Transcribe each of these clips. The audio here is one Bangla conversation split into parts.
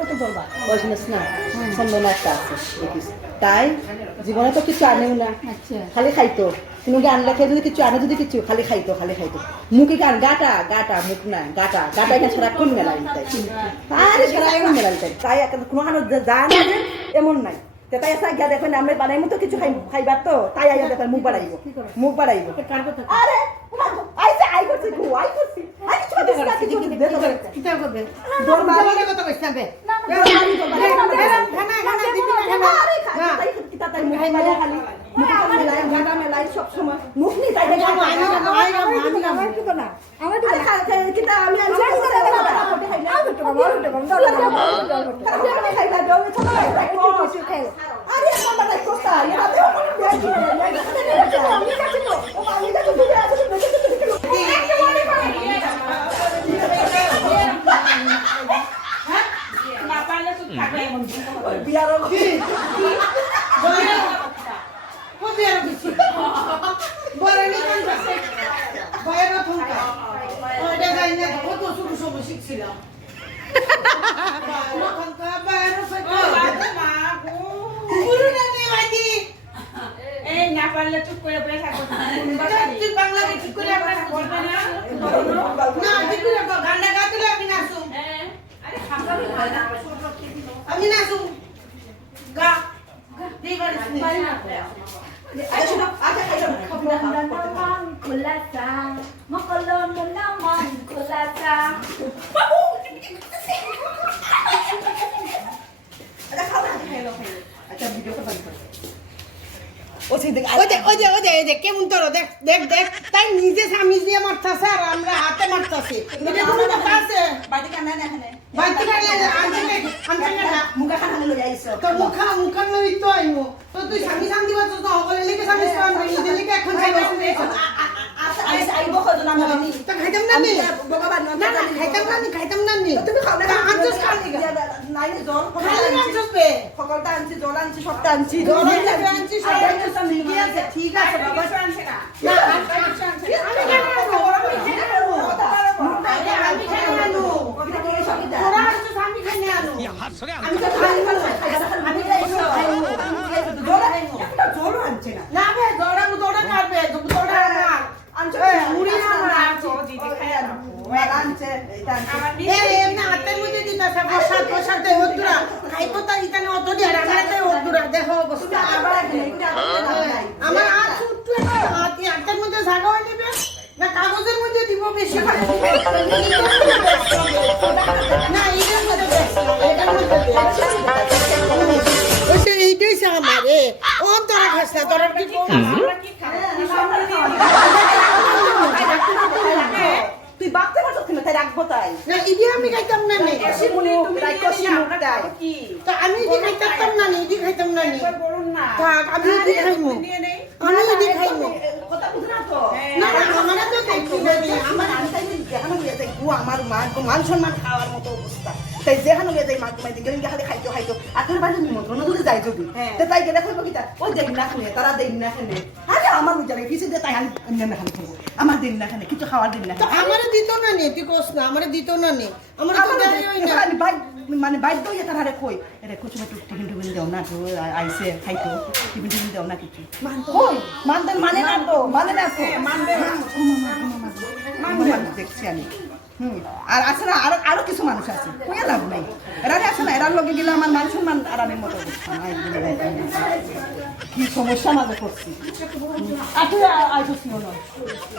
কত ধরবা ওই শুনিস না চন্দনা একটা আছে দেখিস তাই জীবনে তো কিছু আনেও না আচ্ছা খালি খাইতো কোনো গান লেখে যদি কিছু আনে যদি কিছু খালি খাইতো মুখে গান গাটা গাটা মুখ না গাটা গাটা এটা সারাক্ষণ মেলাই তাই আরে সারাক্ষণ মেলাই তাই কোনো হানো যায় না এমন নাই তাই আসা গিয়া দেখেন আমরা বানাইমো তো কিছু খাইবার তো তাই আইয়া দেখেন মুখ বাড়াইব কার কথা আরে আইছে আই করছি গো আই করছি আই কিছু দিছ না কিছু দে তো কিতা করবে দরবারে কত কইছাবে মেলাই সব সময় মুখ নি তাই বিয়ার চুপ করে বসে থাকো বাংলাকে ঠিক করে আপনারা বলবেন না ঠিক করে গানটা গাইতে আমি নাচুম আরে খামড়াবি হয় না আমি নাচুম গা দিবার পারি না Kulasa, makolon mo naman, kulasa. কেমন তোর দেখ দেখ দেখ তাই নিজে স্বামী দিয়ে মারতাছে আর আমরা হাতে মারতাছি এটা কোনো কথা আছে বাড়ি কানা না এখানে বাইতে কানে আনতে না মুখা খানা লই আইছো তো মুখা লই তো আইমু তো তুই স্বামী শান্তি বাত তো হলে লিখে স্বামী শান্তি নিজে লিখে এখন যাইবো আইব কত না আমি তো খাইতাম না নি ভগবান না খাইতাম না নি তুমি খাও না আনছস খালি নাই জল খালি আনছস বে সকলটা আনছি জল আনছি সবটা আনছি জল আনছি সব ঠিক আছে ঠিক আছে বাবা আনছে না না আমি কেন আমি কেন আনু তোরা আনছস আমি কেন আনু আমি তো খাই আমি জল আনছে না না বে দৌড়া কাটবে দৌড়া আমার আনছে মুড়ি আমার আনছে দিদি খাই আনছে এটা আনছে এমনি হাতের মধ্যে দিতেছে প্রসাদ হতুরা খাইতো তা ইতানে অত দিয়ে রাখাতে হতুরা দেখো অবস্থা আমার হাত উঠতে হাতের মধ্যে জায়গা হয়ে নেবে না কাগজের মধ্যে দিব বেশি করে না এটার মধ্যে ওইটা এইটাই আমার ও তোরা খাস না তোরা কি তুই বাপতে পারছ কিনা তাই রাখবো তাই না ইদি আমি খাইতাম না নে কি তো আমি ইদি খাইতাম না নে ইদি খাইতাম না নে বলুন না থাক আমি ইদি খাইমু আমি ইদি খাইমু কথা বুঝ না তো না আমার তো দেখছি না আমার আমি তাই যেখানে গিয়ে যাই আমার মান সম্মান খাওয়ার মতো অবস্থা তাই যেখানে গিয়ে যাই মাকে মাইতে গেলে খালি খাইতো আখের বাড়ি নিমন্ত্রণ যদি যাই যদি তো তাই গেলে খাইবো কি ওই দেখ না খানে তারা দেখ না খানে আরে আমার বুঝাবে কিছু দিয়ে তাই আমি না খালি খাবো আমার দিন না খানে কিছু খাওয়ার দিন না তো আমারে দিত না নে তুই কোস না আমারে দিত না নে আমার তো দেরি হই না আমি মানে বাইর দই তার আরে কই এরে কিছু একটু টিফিন দেও না তো আইছে খাইতো টিফিন দেও না কিছু কই মানে না তো মানবে দেখছি আমি আর আছে না আরো কিছু মানুষ আছে কইয়া লাভ নাই এরা আছে না এরার লগে গেলে আমার মান সম্মান আরামের মতো অবস্থা নাই কি সমস্যা মাঝে করছি আর তুই আইছিস না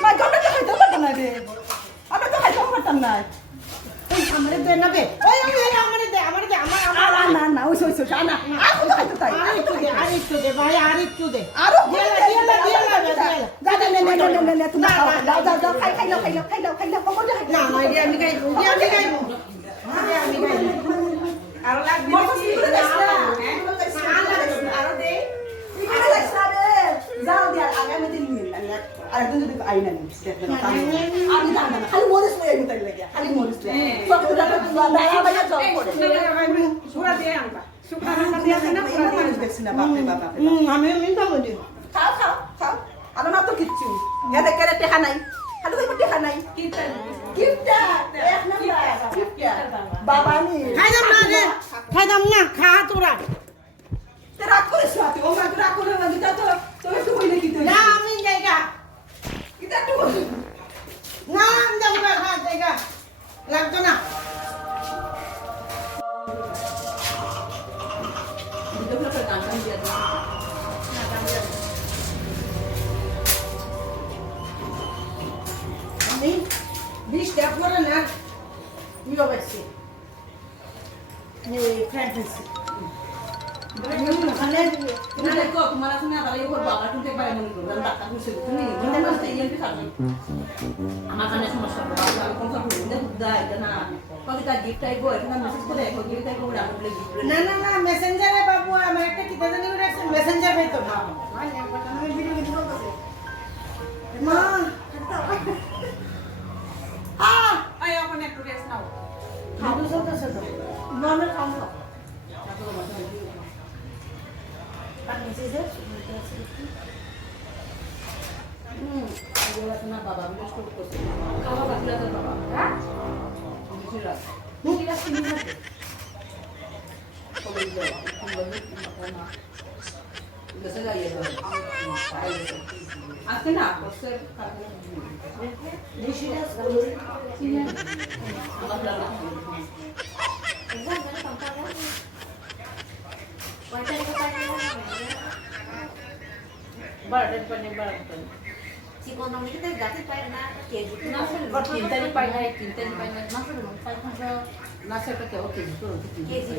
মা গন্ডা তো খাইতে পারতাম না রে আমরা তো খাইতে পারতাম না আমারে দে না বে ওই আমারে দে আমার না ওই না আর খাইতে তাই আরেকটু দে ভাই আরেকটু দে আরো দিয়া নে তুমি যাও খাই লাও কখন যাই না না দিয়া আমি খাই আরো লাগবে আরো দে যাও দিয়া আগামী দিন আর একদিন যদি আইনা নি আমি জানি না খালি মরিস লই আমি তাই লাগে খালি মরিস লই সব তো দাদা দাদা ভাইয়া জব করে সুরা দিয়ে আনবা সুরা দিয়ে না মানুষ দেখছি না বাপ রে বাপ আমি খাবো দি খাও আলো না তো কিচ্ছু এতে কেরে টেকা নাই খালি কইব টেকা নাই কিপটা এক নাম্বার কিপটা বাবা নি খাই না খাইতাম না খা তোরা রাগ করিস না তুই, ও মা তুই রাগ করে না, তুই তো তুমি একটু হইলে কি তুই? না আমি জায়গা এটা একটু হইলে। না আমি যাবো না খা জায়গা লাগতো না আমি 20 টাকা করে না ইয়ে বেশি এই ফ্রেন্ড বেশি ওখানে তোমার আছে না তাহলে ওর বাবা টুকে পারে মনে করো ডাক্তার কইছে তুমি মনে করতে ইয়েতে থাকবে আমার কানে সমস্যা হবে বাবা কোন সব হইছে দাই না কবিতা গিফট আইবো এখানে মেসেজ করে একো গিফট আইবো আমরা বলে গিফট না না না মেসেঞ্জারে বাবু আমার একটা কিতা জানি করে আছে মেসেঞ্জার ভাই তো মা আয় ওখানে একটু রেস্ট নাও খাবো তো সব নরমাল খাও না না বাবা বিশেষ করে করছে খাওয়া বাকি আছে বাবা হ্যাঁ বুঝলা মুখি রাখছি না কবে যাও না দেশে যাইয়ে দাও আজকে না করছে কালকে বেশি রাস আমার লাগা বারোটার পরে বারোটা না সেটা কেউ কেজি